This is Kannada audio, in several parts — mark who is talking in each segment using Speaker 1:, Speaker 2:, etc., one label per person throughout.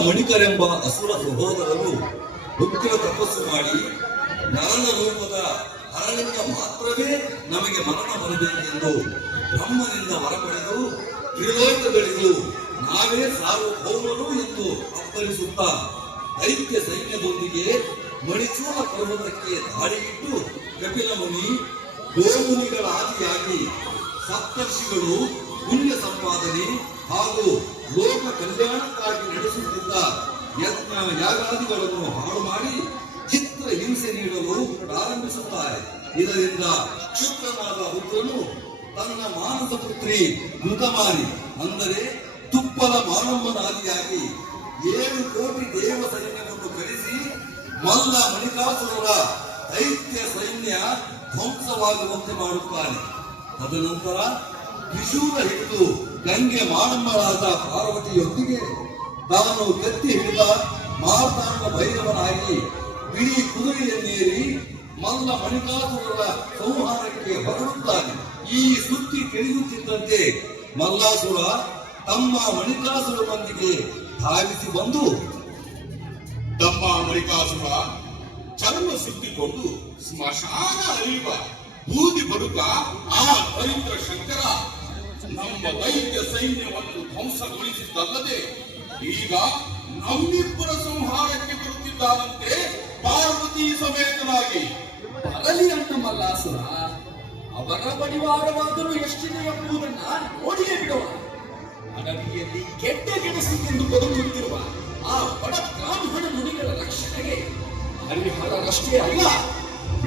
Speaker 1: ಮಣಿಕರೆಂಬ ಅಸುರ ಸಹೋದರರು ಉಗ್ರ ತಪಸ್ಸು ಮಾಡಿ ನರನ ರೂಪದ ಹರಳಿಂದ ಮಾತ್ರವೇ ನಮಗೆ ಮರಣ ಬರಬೇಕೆಂದು ಬ್ರಹ್ಮನಿಂದ ವರ ಪಡೆದು ತ್ರಿಲೋಕಗಳಿಗೂ ನಾವೇ ಸಾರ್ವಭೌಮರು ಎಂದು ಅಪ್ಪರಿಸುತ್ತಾ ದೈತ್ಯ ಸೈನ್ಯದೊಂದಿಗೆ ಮಣಿಚೂರ ಪರ್ವತಕ್ಕೆ ದಾಳಿಯಿಟ್ಟು ಕಪಿಲ ಮುನಿ ಗೋಮುನಿಗಳ ಆದಿಯಾಗಿ ಸಪ್ತರ್ಷಿಗಳು ಪುಣ್ಯ ಸಂಪಾದನೆ ಹಾಗೂ ಲೋಕ ಕಲ್ಯಾಣಕ್ಕಾಗಿ ನಡೆಸುತ್ತಿದ್ದ ಯತ್ನ ಯಾಗಾದಿಗಳನ್ನು ಹಾಳು ಮಾಡಿ ಚಿತ್ರ ಹಿಂಸೆ ನೀಡಲು ಪ್ರಾರಂಭಿಸುತ್ತಾರೆ. ಇದರಿಂದ ಕ್ಷುದ್ರನಾದ ರುದ್ರನು ತನ್ನ ಮಾನಸ ಪುತ್ರಿ ಮೃತಮಾರಿ ಅಂದರೆ ತುಪ್ಪದ ಮಾನವನಾದಿಯಾಗಿ ಏಳು ಕೋಟಿ ದೇವ ಸೈನ್ಯವನ್ನು ಕರೆಸಿ ಮಲ್ಲ ಮಣಿಕಾಸುರರ ದೈತ್ಯ ಸೈನ್ಯ ಧ್ವಂಸವಾಗುವಂತೆ ಮಾಡುತ್ತಾನೆ. ತದನಂತರ ತ್ರಿಶೂಲ ಹಿಡಿದು ಗಂಗೆ ಮಾನಮ್ಮಳಾದ ಪಾರ್ವತಿಯೊಂದಿಗೆ ತಾನು ಕತ್ತಿ ಹಿಡಿದ ಮಾರ್ತಾಂಡ ಭೈರವನಾಗಿ ಬಿಳಿ ಕುದುರೆಯನ್ನೇರಿ ಮಲ್ಲ ಮಣಿಕಾಸುರರ ಸಂಹಾರಕ್ಕೆ ಹೊರಡುತ್ತಾನೆ. ಈ ಸುದ್ದಿ ತಿಳಿಯುತ್ತಿದ್ದಂತೆ ಮಲ್ಲಾಸುರ ತಮ್ಮ ಮಣಿಕಾಸುರನೊಂದಿಗೆ ಧಾವಿಸಿ ಬಂದು
Speaker 2: ತಮ್ಮ ಮಣಿಕಾಸುರ ಚರ್ಮ ಸುತ್ತಿಕೊಂಡು ಸ್ಮಶಾನ ಅರಿಯುವ ಬೂದಿ ಬಡುಕ ಆ ಪವಿತ್ರ ಶಂಕರ ನಮ್ಮ ದೈತ್ಯ ಸೈನ್ಯವನ್ನು ಧ್ವಂಸಗೊಳಿಸಿದ್ದಲ್ಲದೆ ಈಗ ನಮ್ಮಿಬ್ಬರ ಸಂಹಾರಕ್ಕೆ ಬರುತ್ತಿದ್ದಾನಂತೆ ಪಾರ್ವತಿ ಸಮೇತನಾಗಿ.
Speaker 3: ಬರಲಿ ಅಂತ ಮಲ್ಲಾಸುರ, ಅವರ ಪರಿವಾರವಾದರೂ ಎಷ್ಟಿದೆ ಎಂಬುದನ್ನ ನೋಡಿಯೇ ಬಿಡುವ. ಅಡವಿಯಲ್ಲಿ ಕೆಟ್ಟ ಗೆಣಸಿಗೆಂದು ಬದುಕುತ್ತಿರುವ ಆ ಬಡ ಬ್ರಾಹ್ಮಣ ಮುನಿಗಳ ರಕ್ಷಣೆಗೆ ಹರಿಹರರಷ್ಟೇ ಅಲ್ಲ,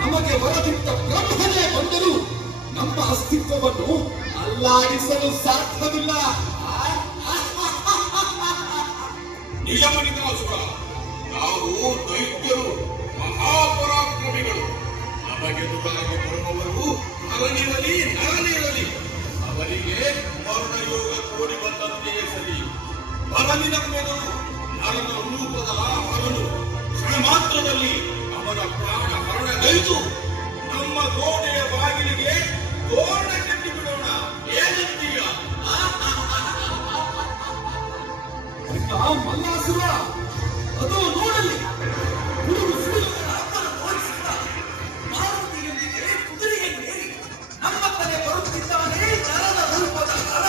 Speaker 3: ನಮಗೆ ಬರದಿದ್ದ ಬ್ರಹ್ಮನೇ ಬಂದರೂ ನಮ್ಮ ಅಸ್ತಿತ್ವವನ್ನು ಅಲ್ಲಾಡಿಸಲು ಸಾಧ್ಯವಿಲ್ಲ? ಆ?
Speaker 2: ನಿಜಮಣಿಕಾಸುರ ನಾವು ದೈತ್ಯರು, ಮಹಾಪರಾಕ್ರಮಿಗಳು. ನಮಗೆದುರಾಗಿ ಬರುವವರು ನರನಿರಲಿ ನರನಿರಲಿ ಅವರಿಗೆ ವರ್ಣಯೋಗ ಕೋರಿ ಬಂದಂತೆಯೇ ಸರಿ ಬರಲಿನ ಮೊದಲು ನರನ ರೂಪದ ಹರಳು ಕ್ಷಣ ಮಾತ್ರದಲ್ಲಿ ಅವರ ಪ್ರಾಣ ಹರಣಗೈದು ನಮ್ಮ ಗೋಡೆಯ ಬಾಗಿಲಿಗೆ ತೋರಣ
Speaker 3: ಆ ಮಲ್ಲಾಸುರ ಅದು ನೋಡಲಿ ಹುಡುಗ ಸುಡುಗರ ಅಪ್ಪನ ತೋರಿಸಿದ ಪಾರ್ವತಿಯೊಂದಿಗೆ ಕುದುರೆಯನ್ನೇರಿ ನಮ್ಮ ಕಡೆ ಬರುತ್ತಿದ್ದಾನೆ ನರದ ರೂಪದ ನರ.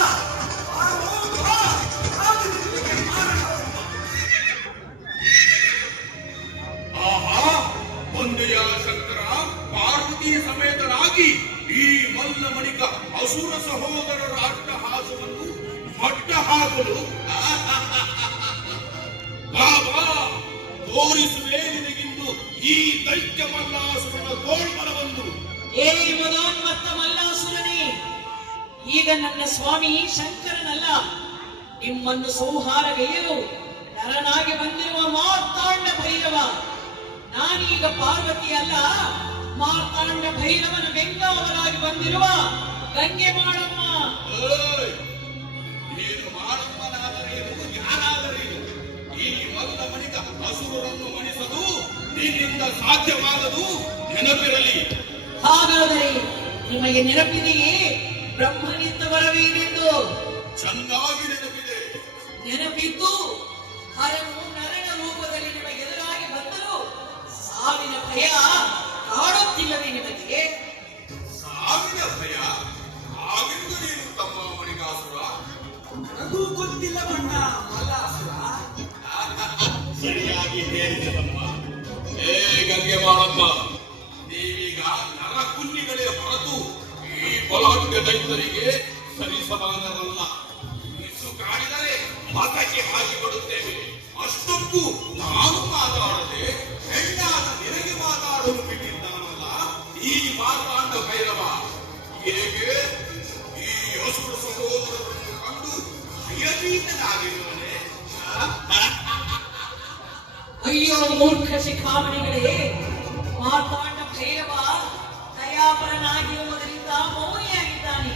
Speaker 2: ಆಹಾ ಒಂದೆಯ ಶಂಕರ, ಪಾರ್ವತಿ ಸಮೇತರಾಗಿ ಈ ಮಲ್ಲಮಣಿಕ ಅಸುರ ಸಹೋದರರ ಅಟ್ಟಹಾಸವನ್ನು ಮಟ್ಟ ಹಾಕಲು ಬಾಬಾ ತೋರಿಸುವೆ ನಿನಗಿಂದು ಈ ದೈತ್ಯ ಮಲ್ಲಾಸುರನ ಗೋಳ್ಬಲವನ್ನು
Speaker 4: ಏ ಮದೋನ್ಮತ್ತ ಮಲ್ಲಾಸುರನೇ ಈಗ ನನ್ನ ಸ್ವಾಮಿ ಶಂಕರನಲ್ಲ ನಿಮ್ಮನ್ನು ಸಂಹಾರಗೈಯಲು ನರನಾಗಿ ಬಂದಿರುವ ಮಾರ್ತಾಂಡ ಭೈರವ. ನಾನೀಗ ಪಾರ್ವತಿ ಅಲ್ಲ ಮಾರ್ತಾಂಡ ಭೈರವನ ಬೆಂಗಾವಲಾಗಿ ಬಂದಿರುವ ಗಂಗೆ ಮಾಡಮ್ಮ
Speaker 2: ಅಸುರರನ್ನು ಮಣಿಸಲು ನಿನ್ನಿಂದ ಸಾಧ್ಯವಾಗದು ನೆನಪಿರಲಿ.
Speaker 4: ಹಾಗಾದರೆ ನಿಮಗೆ ನೆನಪಿದೆಯೇ ಬ್ರಹ್ಮನಿಂದ ಬರವೇನೆಂದು
Speaker 2: ಚೆನ್ನಾಗಿ ನೆನಪಿದೆ.
Speaker 4: ನೆನಪಿದ್ದು ಹರನು ನರನ ರೂಪದಲ್ಲಿ ನಿಮಗೆ ಎದುರಾಗಿ ಬಂದರು ಸಾವಿನ ಭಯ ಕಾಡುತ್ತಿಲ್ಲವೇ ನಿಮಗೆ?
Speaker 2: ಸಾವಿನ ಭಯ ಆಗಿಂದು ನೀನು ತಮ್ಮ ಮಣಿಗಾಸುರ?
Speaker 3: ನನಗೂ ಗೊತ್ತಿಲ್ಲ ಬಣ್ಣ.
Speaker 2: ತಮ್ಮ ಏ ಗಂಗೆ ಮಾಡಮ್ಮ ನೀವೀಗ ನರ ಕುನ್ನಿಗಳೇ ಹೊರತು ಈ ಫಲವತ್ತ ದೈತ್ಯರಿಗೆ
Speaker 4: ದಯಾಪರನಾಗಿರುವುದರಿಂದ ಮೌನಿಯಾಗಿದ್ದಾನೆ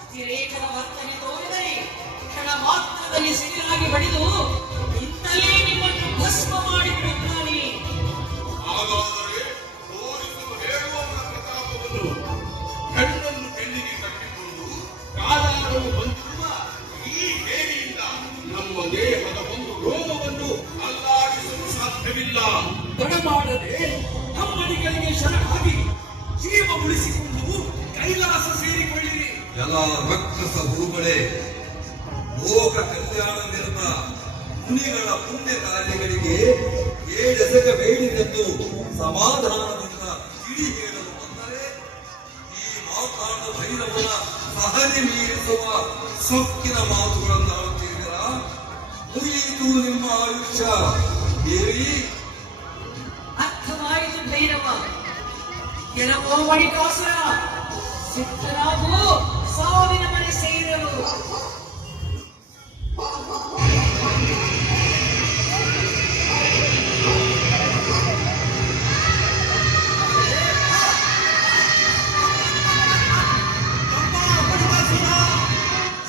Speaker 4: ಅತಿರೇಕದ ವರ್ತನೆ ತೋರಿದರೆ ಕ್ಷಣ ಮಾತ್ರದಲ್ಲಿ ಸಿಡಿಲಾಗಿ ಬಡಿದು ಇಂತಲೇ ನಿಮ್ಮನ್ನು ಭಸ್ಮ ಮಾಡಿಬಿಡುತ್ತಾನೆ.
Speaker 1: ರಕ್ಷಸ ಗುರುಗಳೇ, ಲೋಕ ಕಲ್ಯಾಣ ನಿರತ ಮುನಿಗಳ ಪುಣ್ಯ ಕಾರ್ಯಗಳಿಗೆ ಏಳೆಸಗಬೇಡಿರೆಂದು ಸಮಾಧಾನದಿಂದ ತಿಳಿ ಹೇಳಲು ಬಂದರೆ, ಈ ಮಾತಾಡ ಭೈರವನ ಸಹನೆ ಮೀರಿಸುವ ಸೊಕ್ಕಿನ ಮಾತುಗಳನ್ನು ಆಡುತ್ತಿದ್ದೀರಾ ಮುಗಿಯಿತು ನಿಮ್ಮ ಆಯುಷ್ಯ. ದೇವಿ
Speaker 4: ಅರ್ಥವಾಯಿತು ಭೈರವ. ಕೆಲವೋ ಮಣಿಕಾಸುರ ಸಿದ್ಧರಾಗು. ಸಾವಿನ ಮನೆ ಸೇರಲು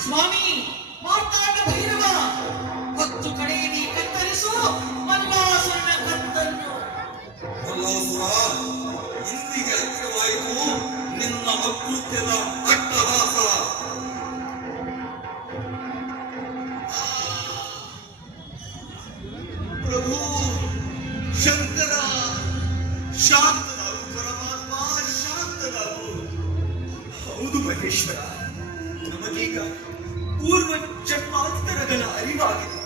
Speaker 4: ಸ್ವಾಮಿ ಮಾತಾಡ ಪೂರ್ವ ಜನ್ಮಾಂತರಗಳ ಅರಿವಾಗಿದೆ.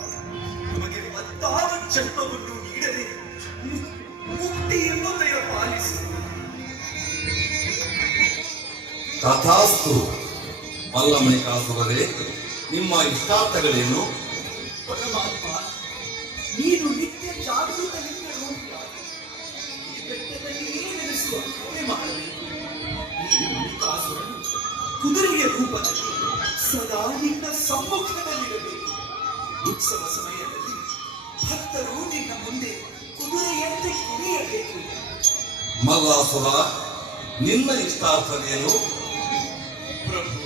Speaker 4: ನಮಗೆ ಮತ್ತಾವ
Speaker 1: ಜನ್ಮವನ್ನು ನೀಡದೆ ಮುಕ್ತಿ ದಯ ಕಥಾಸ್ತು ತಥಾಸ್ತು.
Speaker 5: ಮಲ್ಲಮಣಿಕಾಸುರರೇ ನಿಮ್ಮ ಇಷ್ಟಾರ್ಥಗಳೇನು? ಪರಮಾತ್ಮ ಮಲ್ಲಾಸುರ ನಿನ್ನ ಇಷ್ಟಾರ್ಥವೇನು? ಪ್ರಭು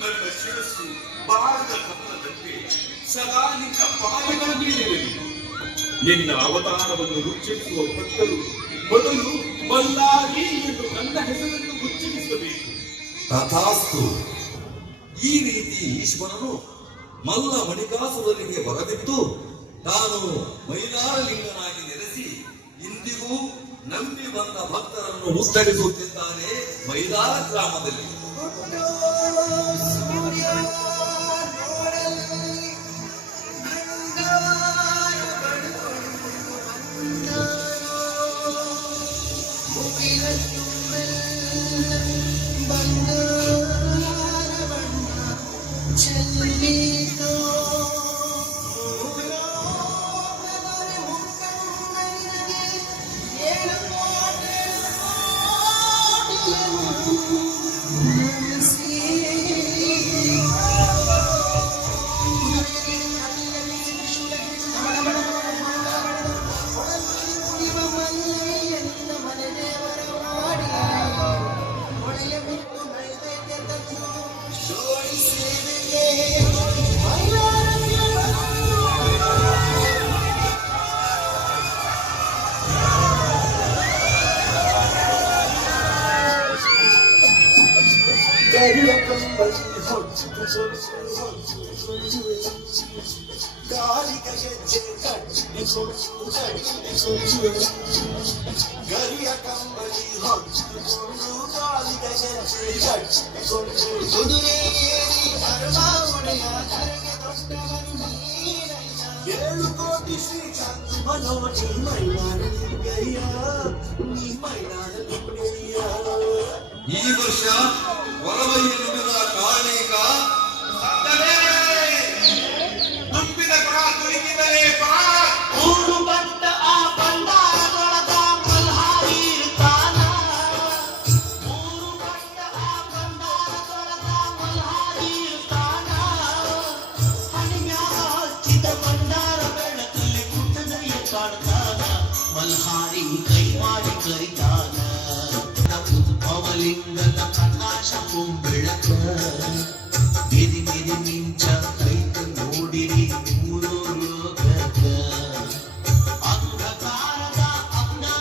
Speaker 5: ನನ್ನ ಶಿರಸ್ಸು ಬಾಳದ ಕಮಲದಂತೆ ಸದಾ ನಿನ್ನ ಪಾದಗಳ ನಿನ್ನ ಅವತಾರವನ್ನು
Speaker 1: ಉಚ್ಚರಿಸುವ ಭಕ್ತರು ಮೊದಲು ಮಲ್ಲಾರಿ
Speaker 5: ಎಂದು ನನ್ನ ಹೆಸರನ್ನು ಉಚ್ಚರಿಸಬೇಕು. ತಥಾಸ್ತು. ಈ ರೀತಿ ಈಶ್ವರನು ಮಲ್ಲ ಮಣಿಕಾಸುರರಿಗೆ ಬರದಿತ್ತು ತಾನು ಇಂದಿಗೂ ಬಂದ ಭಕ್ತರನ್ನು ಮುತ್ತಡಿಸುತ್ತಿದ್ದಾನೆ ಮೈದಾನ ಗ್ರಾಮದಲ್ಲಿ. Baby, I come back and hunt
Speaker 1: you, hunt you,
Speaker 6: hunt you, hunt you, hunt you. गाली का ये जेकर एक सौ उधर एक सौ चुए गरिया कम बजी
Speaker 1: हट गाली का ये जेकर एक सौ चुए सुधरे ये दी अरबाउन या घर के दोस्त बनी
Speaker 5: ఏడు కోటి శ్రీకాంత్ మనోజీ మైనాడు గయ్యా నీ మైనాడు గయ్యా
Speaker 1: ಈ ವರ್ಷ ಹೊರವಯ್ಯ ನುಡಿದ ಕಾರಣೀಕ
Speaker 6: ತುಂಬಿದ ಕೊಡ ತುಳುಕಿದರೆ
Speaker 7: ಊರು ಬಟ್ಟ ಆ ಬಂಡಾರದೊಳಗ ಮಲ್ಹಾರಿ ಇರ್ತಾನ. ಮೂರು ಬಟ್ಟ ಆ ಮಲ್ಹಾರಿ ಇರ್ತಾನ. ಹಣಿಮ್ಯಾಗ ಹಚ್ಚಿದ ಬಂಡಾರ ಬೆಳಕಲ್ಲಿ ಮಲ್ಹಾರಿ ಕೈ ಮಾಡಿ ಕರಿತಾನ. இந்த பிரகாசமும் விளக்க